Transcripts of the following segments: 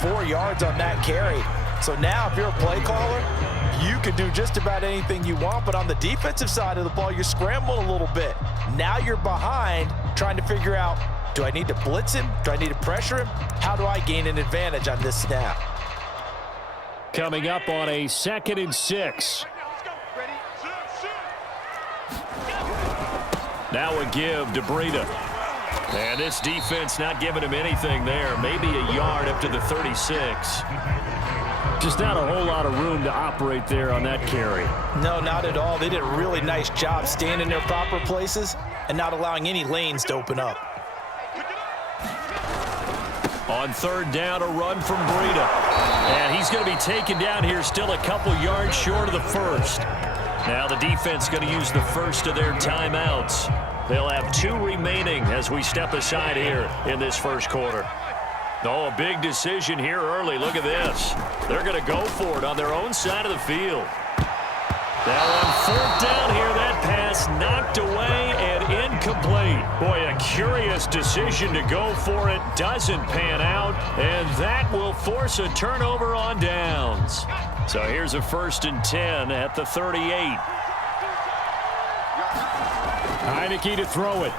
4 yards on that carry. So now if you're a play caller, you can do just about anything you want, but on the defensive side of the ball, you're scrambling a little bit. Now you're behind trying to figure out, do I need to blitz him? Do I need to pressure him? How do I gain an advantage on this snap? Coming up on a 2nd and 6. Now a give to Breida. And this defense not giving him anything there. Maybe a yard up to the 36. Just not a whole lot of room to operate there on that carry. No, not at all. They did a really nice job staying in their proper places and not allowing any lanes to open up. On 3rd down, a run from Breida. And he's going to be taken down here still a couple yards short of the 1st. Now the defense going to use the first of their timeouts. They'll have 2 remaining as we step aside here in this 1st quarter. Oh, a big decision here early. Look at this. They're going to go for it on their own side of the field. Now on 4th down here, that pass knocked away and incomplete. Boy, a curious decision to go for it. Doesn't pan out, and that will force a turnover on downs. So here's a 1st and 10 at the 38. Heineke to throw it.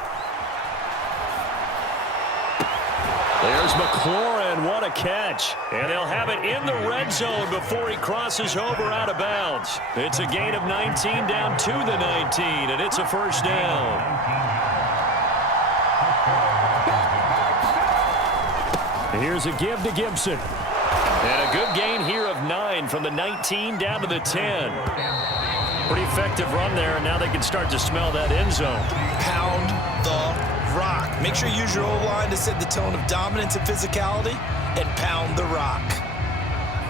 There's McLaurin, what a catch. And they'll have it in the red zone before he crosses over out of bounds. It's a gain of 19 down to the 19, and it's a 1st down. Here's a give to Gibson. And a good gain here of 9 from the 19 down to the 10. Pretty effective run there, and now they can start to smell that end zone. Pound the rock. Make sure you use your O-line to set the tone of dominance and physicality, and pound the rock.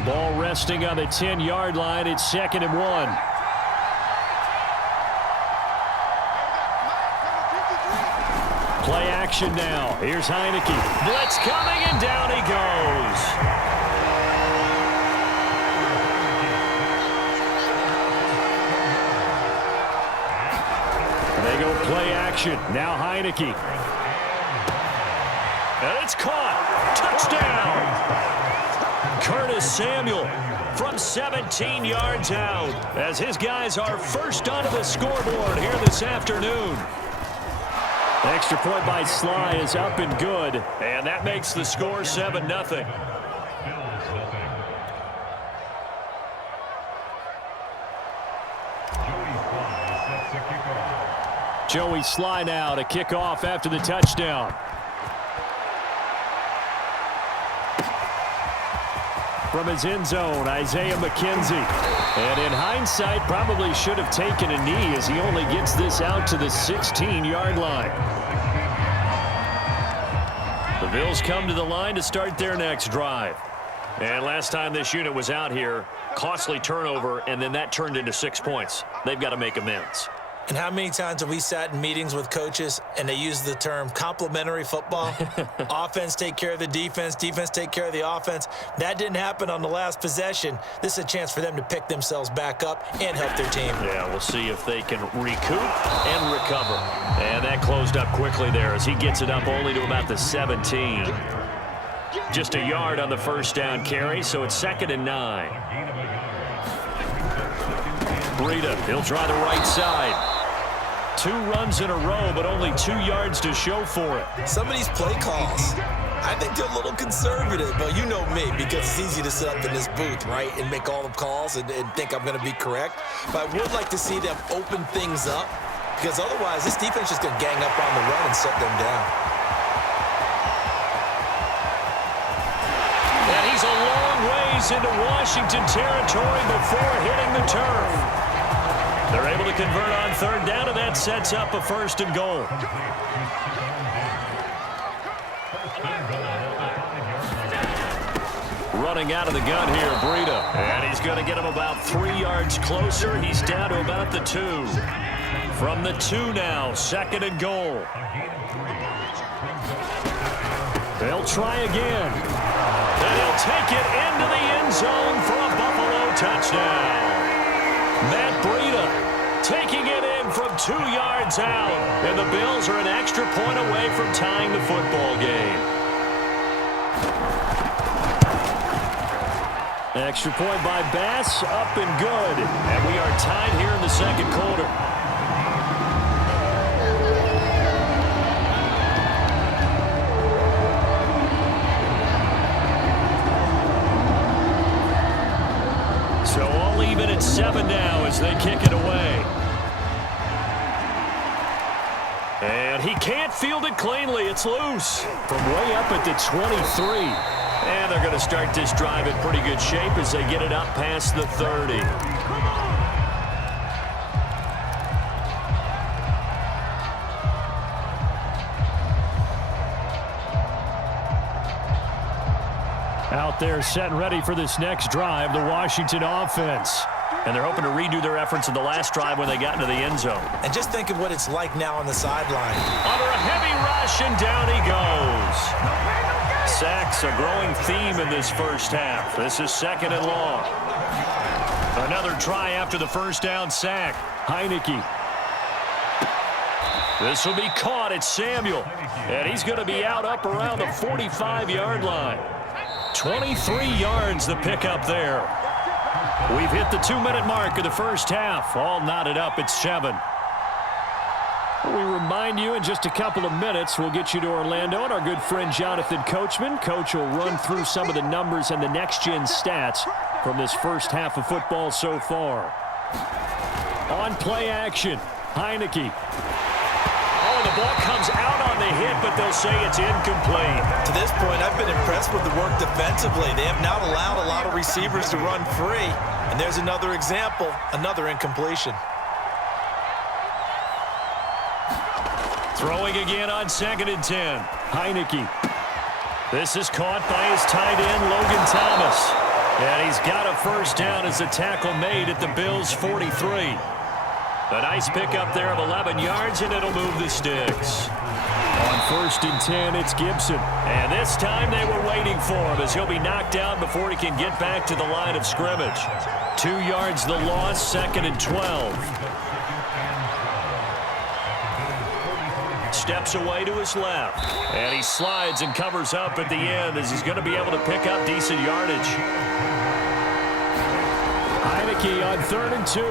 Ball resting on the 10-yard line. It's 2nd and 1. Play action now. Here's Heineke. Blitz coming, and down he goes. They go play action. Now Heineke. And it's caught. Touchdown. Curtis Samuel from 17 yards out as his guys are first onto the scoreboard here this afternoon. Extra point by Sly is up and good, and that makes the score 7-0. Joey Sly now to kick off after the touchdown. From his end zone, Isaiah McKenzie. And in hindsight, probably should have taken a knee as he only gets this out to the 16-yard line. The Bills come to the line to start their next drive. And last time this unit was out here, costly turnover, and then that turned into 6 points. They've got to make amends. And how many times have we sat in meetings with coaches and they use the term complementary football? Offense take care of the defense, defense take care of the offense. That didn't happen on the last possession. This is a chance for them to pick themselves back up and help their team. Yeah, we'll see if they can recoup and recover. And that closed up quickly there as he gets it up only to about the 17. Just a yard on the 1st down carry, so it's 2nd and 9. Breida, he'll try the right side. 2 runs in a row, but only 2 yards to show for it. Some of these play calls, I think they're a little conservative, but you know me, because it's easy to sit up in this booth, right, and make all the calls and think I'm going to be correct. But I would like to see them open things up, because otherwise this defense is going to gang up on the run and shut them down. And he's a long ways into Washington territory before hitting the turf. They're able to convert on 3rd down, and that sets up a 1st and goal. Running out of the gun here, Breida. And he's going to get him about 3 yards closer. He's down to about the 2. From the 2 now, 2nd and goal. They'll try again. And he'll take it into the end zone for a Buffalo touchdown. Matt Breida taking it in from 2 yards out. And the Bills are an extra point away from tying the football game. Extra point by Bass, up and good. And we are tied here in the second quarter. So all even at 7 now as they kick it away. And he can't field it cleanly. It's loose from way up at the 23. And they're going to start this drive in pretty good shape as they get it up past the 30. Out there set and ready for this next drive, the Washington offense. And they're hoping to redo their efforts in the last drive when they got into the end zone. And just think of what it's like now on the sideline. Under a heavy rush, and down he goes. Sacks a growing theme in this first half. This is 2nd and long. Another try after the first down sack. Heineke. This will be caught. It's Samuel. And he's going to be out up around the 45-yard line. 23 yards the pickup there. We've hit the 2-minute mark of the first half. All knotted up at 7. We remind you in just a couple of minutes, we'll get you to Orlando and our good friend Jonathan Coachman. Coach will run through some of the numbers and the next-gen stats from this first half of football so far. On play action, Heineke. Oh, the ball comes out on the hit, but they'll say it's incomplete. To this point, I've been impressed with the work defensively. They have not allowed a lot of receivers to run free. And there's another example, another incompletion. Throwing again on 2nd and 10. Heineke. This is caught by his tight end, Logan Thomas. And he's got a first down as the tackle made at the Bills' 43. A nice pickup there of 11 yards, and it'll move the sticks. On 1st and 10, it's Gibson. And this time they were waiting for him as he'll be knocked down before he can get back to the line of scrimmage. 2 yards the loss, 2nd and 12. Steps away to his left. And he slides and covers up at the end as he's going to be able to pick up decent yardage. Heineke on 3rd and 2.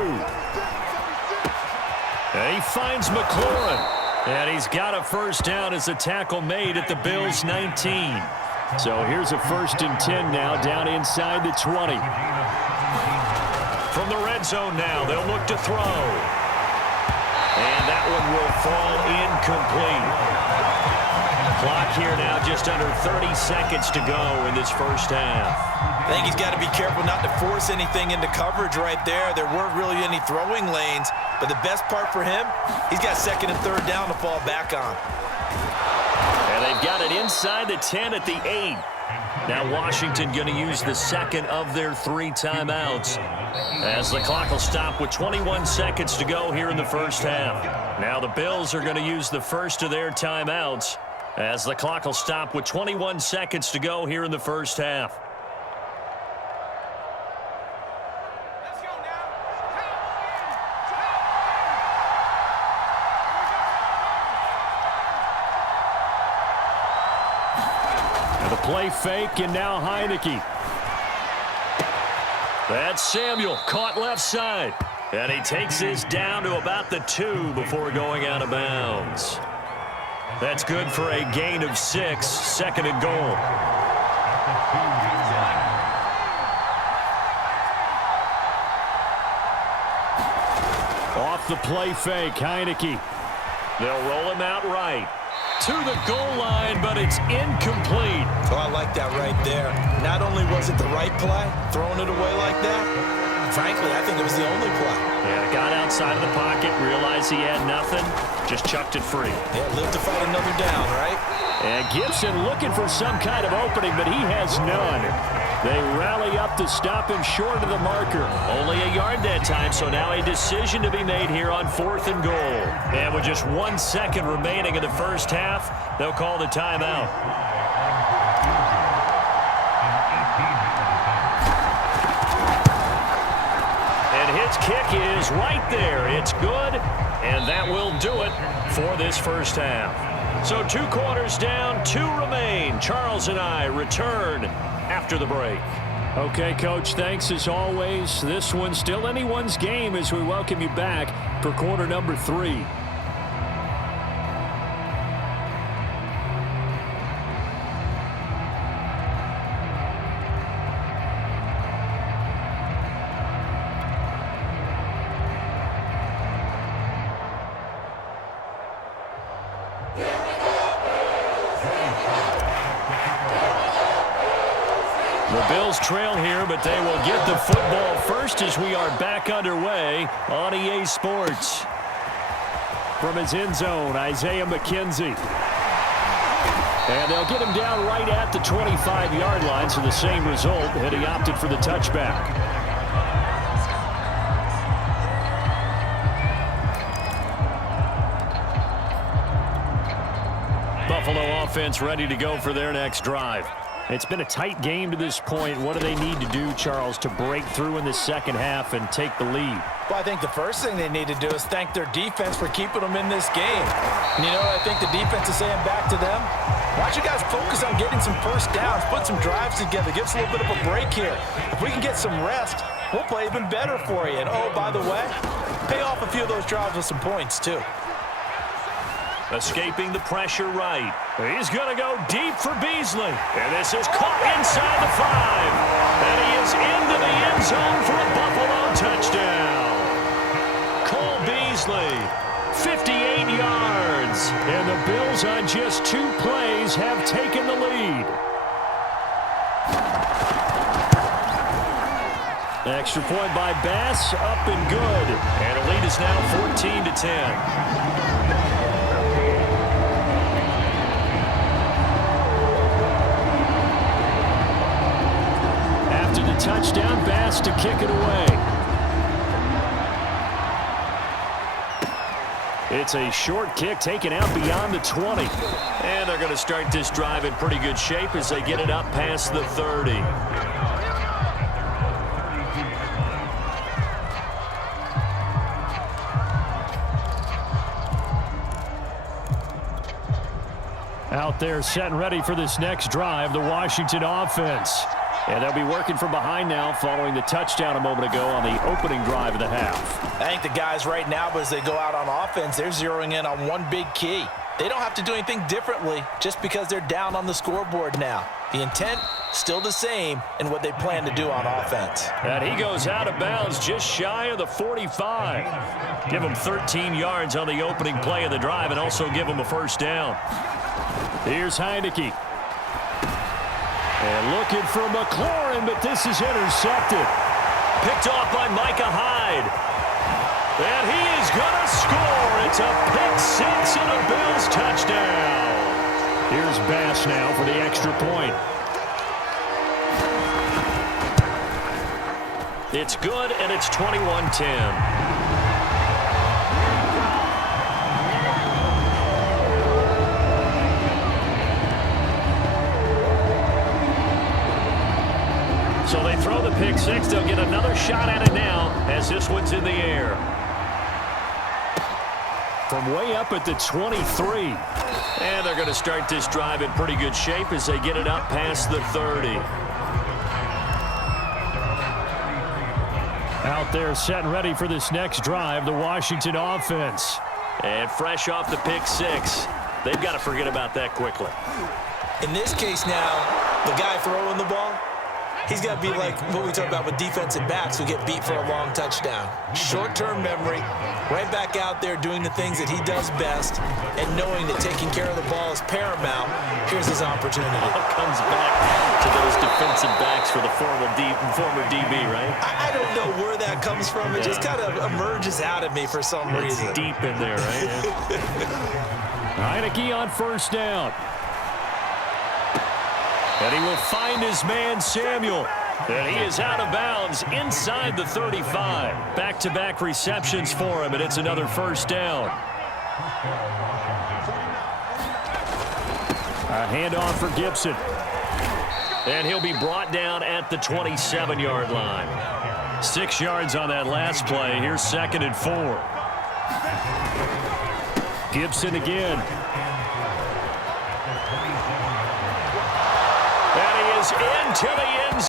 And he finds McLaurin. And he's got a first down as the tackle made at the Bills' 19. So here's a 1st and 10 now down inside the 20. From the red zone now, they'll look to throw. And that one will fall incomplete. Clock here now just under 30 seconds to go in this first half. I think he's got to be careful not to force anything into coverage right there. There weren't really any throwing lanes, but the best part for him, he's got 2nd and 3rd down to fall back on. And they've got it inside the 10 at the 8. Now Washington going to use the 2nd of their 3 timeouts as the clock will stop with 21 seconds to go here in the first half. Now the Bills are going to use the 1st of their timeouts as the clock will stop with 21 seconds to go here in the first half. The play fake, and now Heineke. That's Samuel, caught left side. And he takes this down to about the 2 before going out of bounds. That's good for a gain of 6, 2nd and goal. Off the play fake, Heineke. They'll roll him out right. To the goal line, but it's incomplete. Oh, I like that right there. Not only was it the right play, throwing it away like that, frankly, I think it was the only play. Yeah, got outside of the pocket, realized he had nothing, just chucked it free. Yeah, live to fight another down, right? And Gibson looking for some kind of opening, but he has none. They rally up to stop him short of the marker. Only a yard that time, so now a decision to be made here on 4th and goal. And with just 1 second remaining in the first half, they'll call the timeout. And his kick is right there. It's good, and that will do it for this first half. So 2 quarters down, 2 remain. Charles and I return after the break. Okay, Coach, thanks as always. This one's still anyone's game as we welcome you back for quarter number 3. The Bills trail here, but they will get the football first as we are back underway on EA Sports. From his end zone, Isaiah McKenzie. And they'll get him down right at the 25-yard line, so the same result, and he opted for the touchback. Buffalo offense ready to go for their next drive. It's been a tight game to this point. What do they need to do, Charles, to break through in the second half and take the lead? Well, I think the first thing they need to do is thank their defense for keeping them in this game. And you know what I think the defense is saying back to them? Why don't you guys focus on getting some first downs, put some drives together, give us a little bit of a break here. If we can get some rest, we'll play even better for you. And, oh, by the way, pay off a few of those drives with some points, too. Escaping the pressure right. He's going to go deep for Beasley. And this is caught inside the 5. And he is into the end zone for a Buffalo touchdown. Cole Beasley, 58 yards. And the Bills on just 2 plays have taken the lead. Extra point by Bass, up and good. And the lead is now 14-10. Touchdown, Bass to kick it away. It's a short kick taken out beyond the 20. And they're going to start this drive in pretty good shape as they get it up past the 30. Out there set and ready for this next drive, the Washington offense. And they'll be working from behind now following the touchdown a moment ago on the opening drive of the half. I think the guys right now, as they go out on offense, they're zeroing in on one big key. They don't have to do anything differently just because they're down on the scoreboard now. The intent, still the same in what they plan to do on offense. And he goes out of bounds just shy of the 45. Give him 13 yards on the opening play of the drive and also give him a first down. Here's Heineke. And looking for McLaurin, but this is intercepted. Picked off by Micah Hyde. And he is going to score. It's a pick 6 and a Bills touchdown. Here's Bass now for the extra point. It's good, and it's 21-10. So they throw the pick 6. They'll get another shot at it now as this one's in the air. From way up at the 23. And they're going to start this drive in pretty good shape as they get it up past the 30. Out there set and ready for this next drive, the Washington offense. And fresh off the pick 6. They've got to forget about that quickly. In this case now, the guy throwing the ball, he's got to be like what we talk about with defensive backs who get beat for a long touchdown. Short-term memory, right back out there doing the things that he does best, and knowing that taking care of the ball is paramount. Here's his opportunity. All comes back to those defensive backs for the former DB, right? I don't know where that comes from. It just kind of emerges out of me for some reason. It's deep in there, right? Heineke on first down. And he will find his man, Samuel. And he is out of bounds inside the 35. Back-to-back receptions for him, and it's another first down. A handoff for Gibson. And he'll be brought down at the 27-yard line. 6 yards on that last play. Here's 2nd and 4. Gibson again. And he is into the end zone.